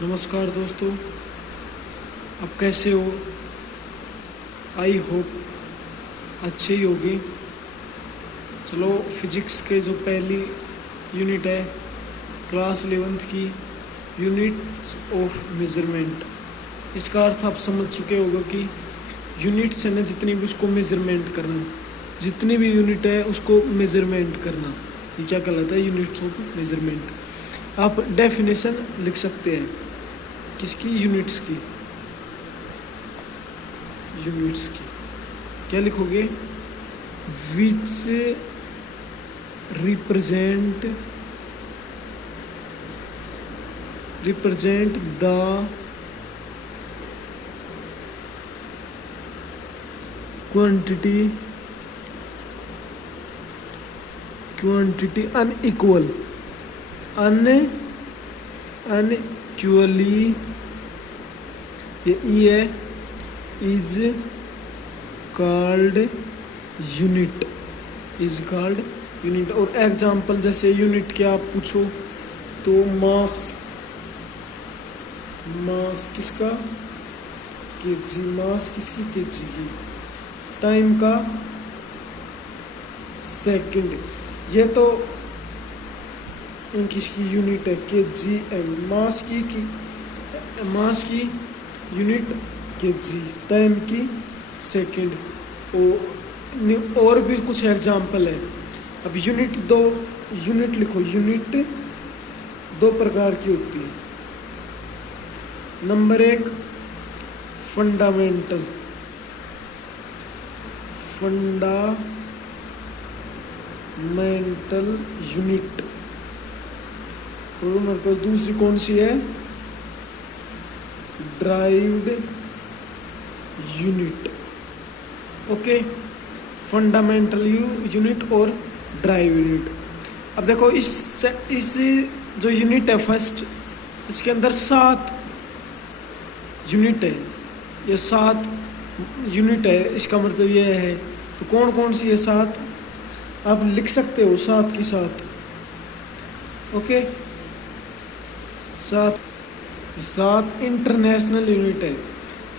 नमस्कार दोस्तों, आप कैसे हो? आई होप अच्छे ही होगी। चलो, फिजिक्स के जो पहली यूनिट है क्लास 11th की, यूनिट्स ऑफ मेजरमेंट, इसका अर्थ आप समझ चुके होगा कि यूनिट्स है ना, जितनी भी उसको मेजरमेंट करना, जितनी भी यूनिट है उसको मेजरमेंट करना, ये क्या कहलाता है? Units of measurement. आप डेफिनेशन लिख सकते हैं किसकी? यूनिट्स की। यूनिट्स की क्या लिखोगे? Which represent the quantity unequally, ये ई है, इज कॉल्ड यूनिट। और एग्जाम्पल जैसे यूनिट क्या आप पूछो तो मास किसका? केजी। मास किसकी? केजी की। टाइम का? सेकंड। ये तो किसकी यूनिट है? KG M. मास की यूनिट केजी, टाइम की सेकंड। और भी कुछ एग्जाम्पल है। अब यूनिट लिखो। यूनिट दो प्रकार की होती है। नंबर 1 फंडामेंटल यूनिट, और मेरे पास दूसरी कौन सी है? Derived unit. Okay, fundamental unit और ड्राइव यूनिट। अब देखो, इस जो यूनिट है फर्स्ट, इसके अंदर 7 यूनिट है। ये 7 यूनिट है, इसका मतलब ये है। तो कौन कौन सी है 7? आप लिख सकते हो 7 की 7। ओके, 7 इंटरनेशनल यूनिट है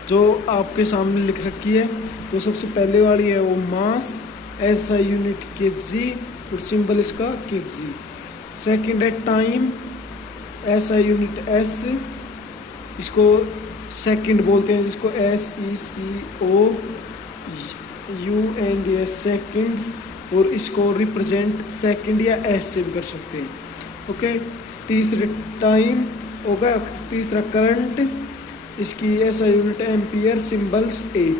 जो आपके सामने लिख रखी है। तो सबसे पहले वाली है वो मास, ऐसा यूनिट केजी, और सिंबल इसका केजी। सेकंड है टाइम, ऐसा यूनिट एस, इसको सेकंड बोलते हैं, जिसको SECOUND, सेकंड्स, और इसको रिप्रेजेंट सेकंड या एस से भी कर सकते हैं। ओके, तीसरा टाइम होगा। तीसरा करंट, इसकी ऐसा unit ampere, symbols A.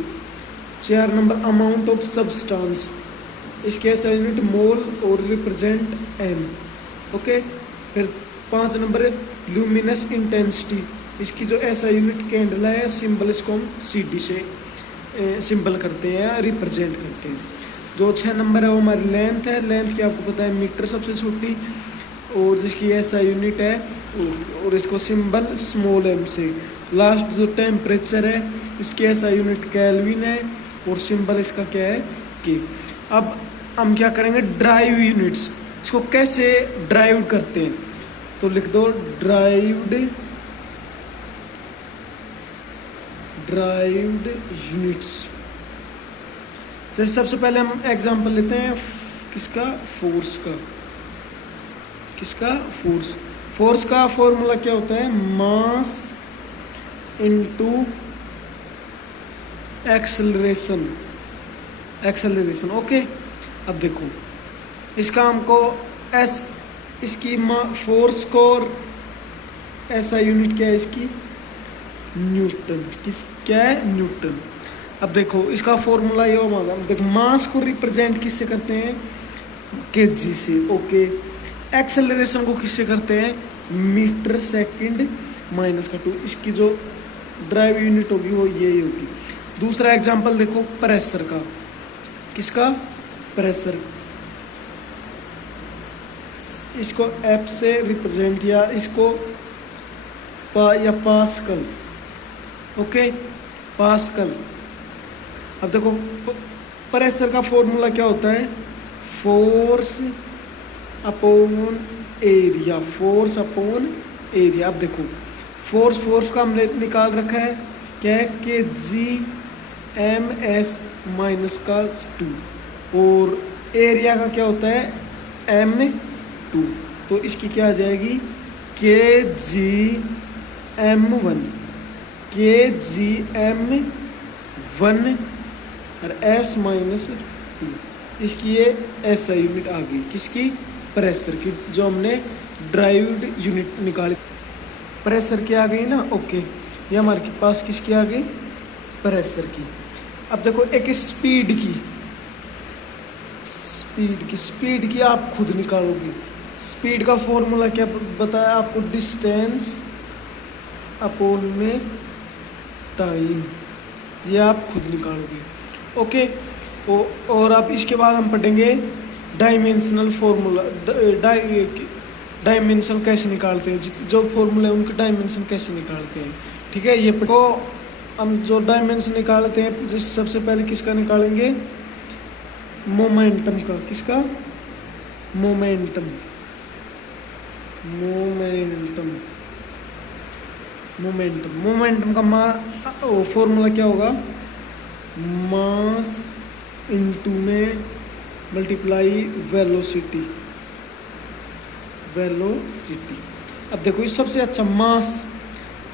4 number amount of substance, इसके ऐसा यूनिट मोल और रिप्रेजेंट एम। ओके, फिर 5 नंबर ल्यूमिनस इंटेंसिटी, इसकी जो ऐसा यूनिट कैंडल है, सिंबल इसको हम CD से सिंबल करते हैं या रिप्रेजेंट करते हैं। जो 6 नंबर है वो हमारी लेंथ है। लेंथ की आपको पता है मीटर सबसे छोटी, और जिसकी ऐसा यूनिट है, और इसको सिंबल स्मॉल m से। लास्ट जो टेम्परेचर है, इसकी ऐसा यूनिट केल्विन है, और सिंबल इसका क्या है? के। अब हम क्या करेंगे? ड्राइव यूनिट्स, इसको कैसे ड्राइव करते हैं? तो लिख दो ड्राइव्ड यूनिट्स। जैसे सबसे पहले हम एग्जांपल लेते हैं किसका? फोर्स का। किसका? फोर्स का फॉर्मूला क्या होता है? Mass into acceleration. ओके, अब देखो, इसका हमको इसकी फोर्स को, ऐसा यूनिट क्या है इसकी? न्यूटन। क्या है? न्यूटन। अब देखो, इसका फॉर्मूला ये होगा। देखो, मास को रिप्रेजेंट किससे करते हैं? केजी से। ओके, एक्सेलरेशन को किससे करते हैं? मीटर सेकंड माइनस का 2। इसकी जो ड्राइव यूनिट होगी वो यही होगी। दूसरा एग्जांपल देखो, प्रेशर का। किसका? प्रेशर। इसको F से रिप्रेजेंट, या इसको पास्कल। Okay, pascal. अब देखो, प्रेशर का फॉर्मूला क्या होता है? Force upon area. अब देखो, फोर्स का हमने निकाल रखा है, क्या है कि GMS माइनस का 2, और एरिया का क्या होता है M2, तो इसकी क्या आ जाएगी KGM1 और S माइनस 2, इसकी ये SI यूनिट आ गई, किसकी प्रेशर की, जो हमने ड्राइव्ड यूनिट निकाली प्रेशर की आ गई ना। ओके, ये हमारे पास किसकी आ गई प्रेशर की। अब देखो एक स्पीड की आप खुद निकालोगे। स्पीड का फॉर्मूला क्या बताया आपको, डिस्टेंस अपॉन में टाइम, ये आप खुद निकालोगे। ओके, और अब इसके बाद हम पढ़ेंगे डायमेंशनल फॉर्मूला, डायमेंशन कैसे निकालते हैं, जो फॉर्मूला है उनके डायमेंशन कैसे निकालते हैं। ठीक है, ये पढ़ो। हम जो डायमेंशन निकालते हैं, जिस सबसे पहले किसका निकालेंगे, मोमेंटम का। किसका, मोमेंटम का फॉर्मूला क्या होगा, मास इनटू में मल्टीप्लाई वेलोसिटी। अब देखो इस सबसे अच्छा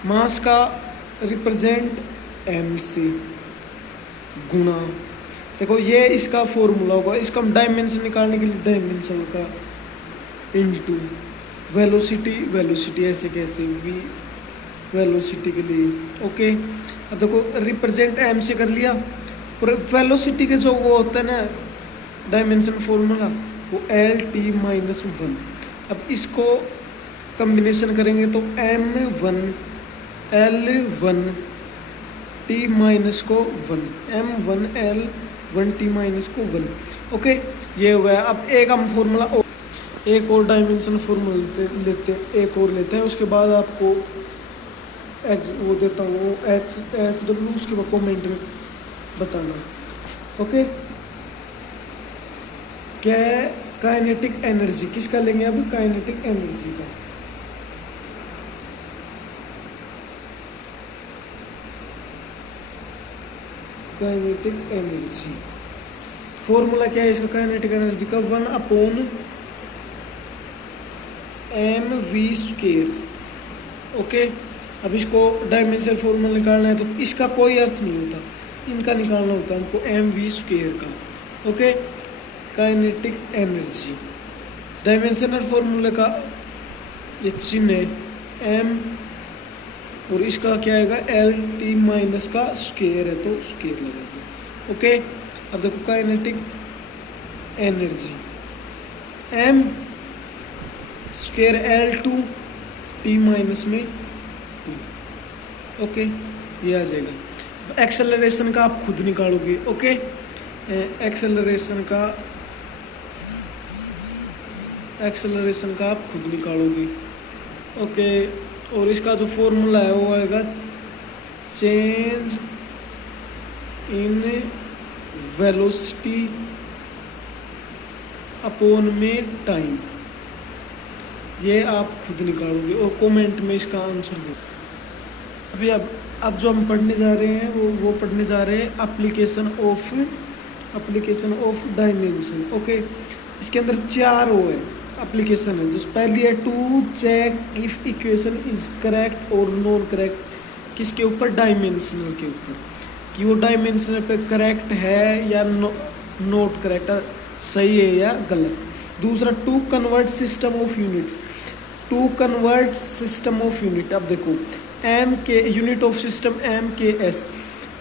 मास का रिप्रेजेंट m से गुणा, देखो ये इसका फॉर्मूला होगा। इसका हम डायमेंशन निकालने के लिए डायमेंशन का इनटू वेलोसिटी ऐसे कैसे भी वेलोसिटी के लिए। ओके, अब देखो रिप्रेजेंट m से कर लिया, और वेलोसिटी के जो वो होता है ना डायमेंशन फॉर्मूला, वो L-T-1। अब इसको कम्बिनेशन करेंगे तो M1 L1 T-1 M1 L1 T-1। Okay, ये हो गया। अब एक हम फॉर्मूला एक और डायमेंशन फॉर्मूला लेते हैं, उसके बाद आपको वो देता हूँ HW, उसके बाद कमेंट में बताना। ओके, क्या है काइनेटिक एनर्जी, किसका लेंगे अब, काइनेटिक एनर्जी का। काइनेटिक एनर्जी फॉर्मूला क्या है इसका, काइनेटिक एनर्जी का 1/mv²। ओके, अब इसको डायमेंशनल फॉर्मूला निकालना है, तो इसका कोई अर्थ नहीं होता, इनका निकालना होता है हमको mv² का। ओके, काइनेटिक एनर्जी डायमेंशनल फॉर्मूले का ये चिन्ह है m, और इसका क्या आएगा L-T- का स्क्वायर है, तो स्क्वायर लगेगा। ओके, अब देखो kinetic energy m square L2T- में 2। ओके, ये आ जाएगा। एक्सेलरेशन का आप खुद निकालोगे। ओके, एक्सेलरेशन का आप खुद निकालोगे। ओके, और इसका जो फॉर्मूला है वो आएगा चेंज इन वेलोसिटी अपॉन में टाइम, ये आप खुद निकालोगे और कमेंट में इसका आंसर दो। अभी अब जो हम पढ़ने जा रहे हैं वो पढ़ने जा रहे हैं एप्लीकेशन ऑफ डायमेंशन। ओके, इसके अंदर 4 वो है एप्लीकेशन है। जो पहली है to check if equation is correct और नॉन करेक्ट, किसके ऊपर, डायमेंशनल के ऊपर, कि वो डायमेंशनल पे करेक्ट है या नॉट करेक्ट, सही है या गलत। दूसरा to convert system of unit. अब देखो एम के unit of system MKS,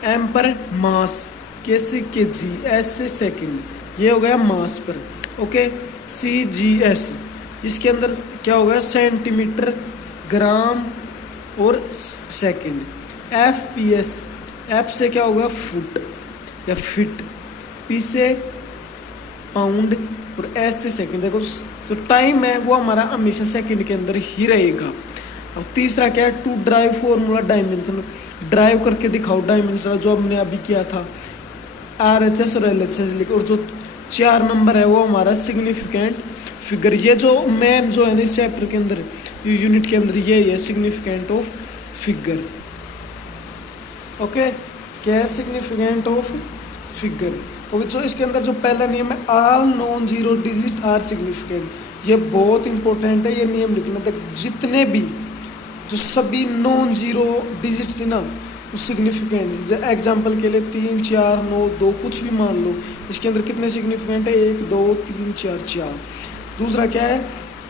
M पर मास, के से kg, एस से सेकंड, ये हो गया मास पर। ओके, CGS इसके अंदर क्या हो गया, सेंटीमीटर, ग्राम और सेकंड। FPS, F से क्या होगा, फुट या फिट, P से पाउंड और S से सेकंड। देखो जो टाइम है वो हमारा हमेशा सेकंड के अंदर ही रहेगा। अब तीसरा क्या है, to derive formula dimension, derive करके दिखाओ डायमेंशन, जो हमने अभी किया था RHS और LHS लिखे। और जो 4 नंबर है वो हमारा सिग्निफिकेंट फिगर, ये जो मेन जो है ना इस चैप्टर के अंदर यूनिट के अंदर ये है सिग्निफिकेंट ऑफ फिगर। ओके, क्या है सिग्निफिकेंट ऑफ फिगर। और जो इसके अंदर जो पहला नियम है, all non zero digit are significant, ये बहुत इंपॉर्टेंट है, ये नियम लिखना। देख, जितने भी जो सभी नॉन जीरो डिजिट्स है ना वो सिग्निफिकेंट। एग्जाम्पल के लिए 3, 4, 9, 2 कुछ भी मान लो, इसके अंदर कितने सिग्निफिकेंट है, 1, 2, 3, 4, 4। दूसरा क्या है,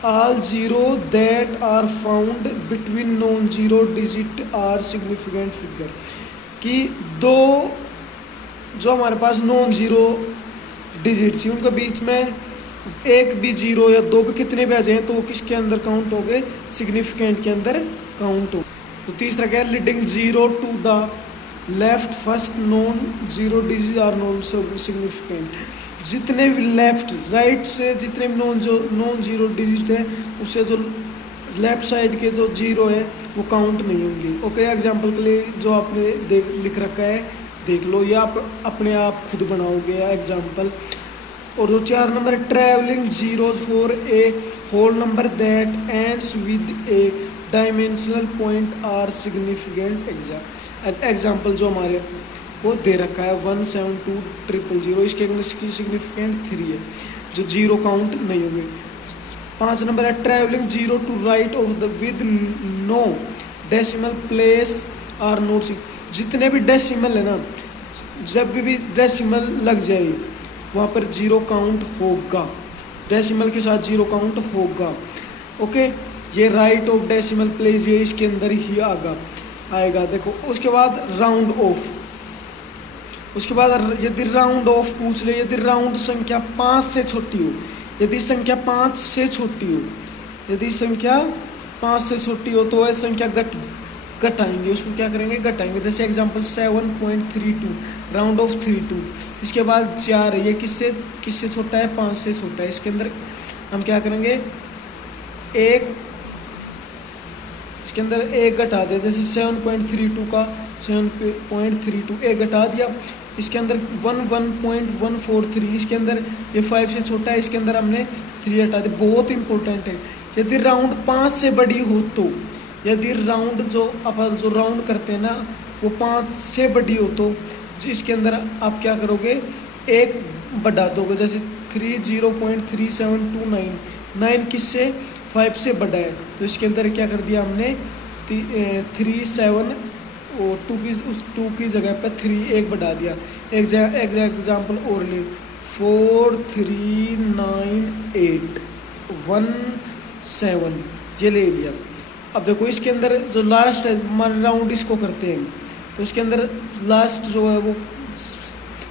all zero that are found between non zero digit are significant figure, कि दो जो हमारे पास नॉन जीरो डिजिट्स हैं उनके बीच में एक भी जीरो या दो भी कितने भी आ जाए तो वो किसके अंदर काउंट हो गए, सिग्निफिकेंट के अंदर काउंट हो। तो तीसरा क्या है, leading zero to the left first non zero digit are non significant. जितने भी लेफ्ट राइट से जितने भी नॉन जीरो डिजिट है उससे जो लेफ्ट साइड के जो जीरो है वो काउंट नहीं होंगे। ओके, एग्जांपल के लिए जो आपने लिख रखा है देख लो, या आप अपने आप खुद बनाओगे एग्जांपल। और जो 4 number, trailing zeros for a whole number that ends with a dimensional point are significant example जो हमारे वो दे रखा है 172000, इसके इसकी सिग्निफिकेंट 3 है, जो जीरो काउंट नहीं होंगे। 5 नंबर है, trailing zero to right of the with no decimal place are not. जितने भी डेसिमल है ना, जब भी डेसिमल लग जाए वहाँ पर जीरो काउंट होगा, डेसिमल के साथ जीरो काउंट होगा। ओके, ये राइट ऑफ डेसिमल प्लेस ये इसके अंदर ही आएगा। देखो, उसके बाद राउंड ऑफ, उसके बाद यदि राउंड ऑफ पूछ ले, यदि राउंड संख्या 5 से छोटी हो, यदि संख्या 5 से छोटी हो, यदि संख्या 5 से छोटी हो तो वह संख्या घटाएंगे, उसको क्या करेंगे, घटाएंगे। जैसे एग्जांपल 7.32 राउंड ऑफ 32। इसके बाद 4 है, ये किससे छोटा है, 5 से छोटा है। इसके अंदर हम क्या करेंगे, इसके अंदर एक घटा दिया, जैसे 7.32 का 7.32 एक घटा दिया। इसके अंदर 11.143, इसके अंदर ये 5 से छोटा है, इसके अंदर हमने 3 हटा दिया। बहुत इंपॉर्टेंट है, यदि राउंड 5 से बड़ी हो तो, यदि राउंड जो अपन जो राउंड करते हैं ना वो 5 से बड़ी हो तो इसके अंदर आप क्या करोगे, एक बढ़ा दोगे। जैसे 30.3729, 9 किससे, 5 से बड़ा है, तो इसके अंदर क्या कर दिया हमने 37 और 2 की जगह पर 3 एक बढ़ा दिया। एक एग्जाम्पल और ले, 43981 ये ले लिया। अब देखो इसके अंदर जो लास्ट है राउंड इसको करते हैं, तो इसके अंदर लास्ट जो है वो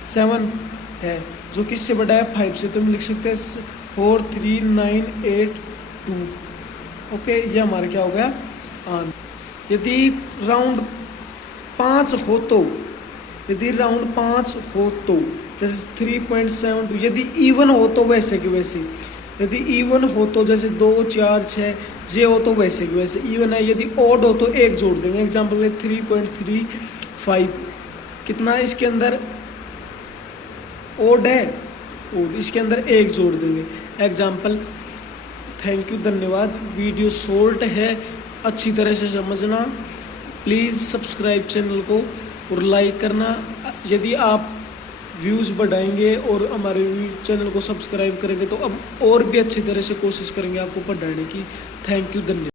7 है, जो किससे बड़ा है, 5 से, तो हम लिख सकते हैं 43982। ओके, ये हमारा क्या हो गया, यदि राउंड 5 हो तो, यदि राउंड 5 हो तो जैसे 3.72, यदि इवन हो तो वैसे कि वैसे, यदि इवन हो तो जैसे 2, 4, 6 ये हो तो वैसे कि वैसे इवन है। यदि ऑड हो तो एक जोड़ देंगे। एग्जाम्पल 3.35 कितना है, इसके अंदर ऑड है, और इसके अंदर एक जोड़ देंगे। एग्जाम्पल। थैंक यू, धन्यवाद। वीडियो शॉर्ट है, अच्छी तरह से समझना। प्लीज़ सब्सक्राइब चैनल को और लाइक करना। यदि आप व्यूज़ बढ़ाएंगे और हमारे चैनल को सब्सक्राइब करेंगे तो अब और भी अच्छी तरह से कोशिश करेंगे आपको पढ़ाने की। थैंक यू, धन्यवाद।